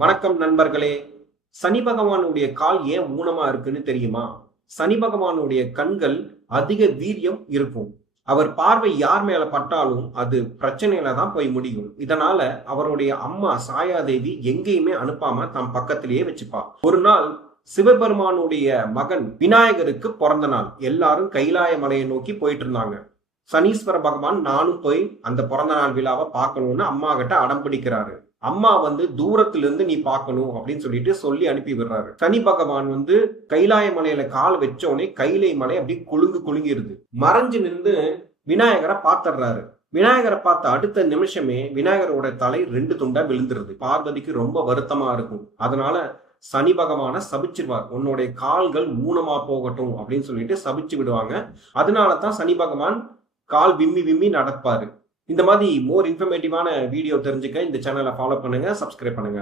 வணக்கம் நண்பர்களே. சனி பகவானுடைய கால் ஏன் ஊனமா இருக்குன்னு தெரியுமா? சனி பகவானுடைய கண்கள் அதிக வீரியம் இருக்கும். அவர் பார்வை யார் மேல பட்டாலும் அது பிரச்சனையில தான் போய் முடியும். இதனால அவருடைய அம்மா சாயாதேவி எங்கேயுமே அனுப்பாம தம் பக்கத்திலேயே வச்சுப்பா. ஒரு நாள் சிவபெருமானுடைய மகன் விநாயகருக்கு பிறந்த நாள். எல்லாரும் கைலாய மலையை நோக்கி போயிட்டு இருந்தாங்க. சனீஸ்வர பகவான் நானும் போய் அந்த பிறந்த நாள் விழாவை பார்க்கணும்னு அம்மா கிட்ட அடம் பிடிக்கிறாரு. அம்மா தூரத்துல இருந்து நீ பார்க்கணும் அப்படின்னு சொல்லிட்டு சொல்லி அனுப்பி விடுறாரு. சனி பகவான் கைலாய மலையில கால் வச்சோடனே கைலை மலை அப்படி குலுங்கிருது. மறைஞ்சு நின்று விநாயகரை பார்த்துடுறாரு. விநாயகரை பார்த்த அடுத்த நிமிஷமே விநாயகரோட தலை 2 துண்டா விழுந்துருது. பார்வதிக்கு ரொம்ப வருத்தமா இருக்கும். அதனால சனி பகவான சபிச்சிருவார். உன்னுடைய கால்கள் ஊனமா போகட்டும் அப்படின்னு சொல்லிட்டு சபிச்சு விடுவாங்க. அதனாலதான் சனி பகவான் கால் விம்மி விம்மி நடப்பாரு. இந்த மாதிரி மோர் இன்ஃபர்மேட்டிவான வீடியோ தெரிஞ்சுக்க இந்த சேனலை ஃபாலோ பண்ணுங்க, சப்ஸ்கிரைப் பண்ணுங்க.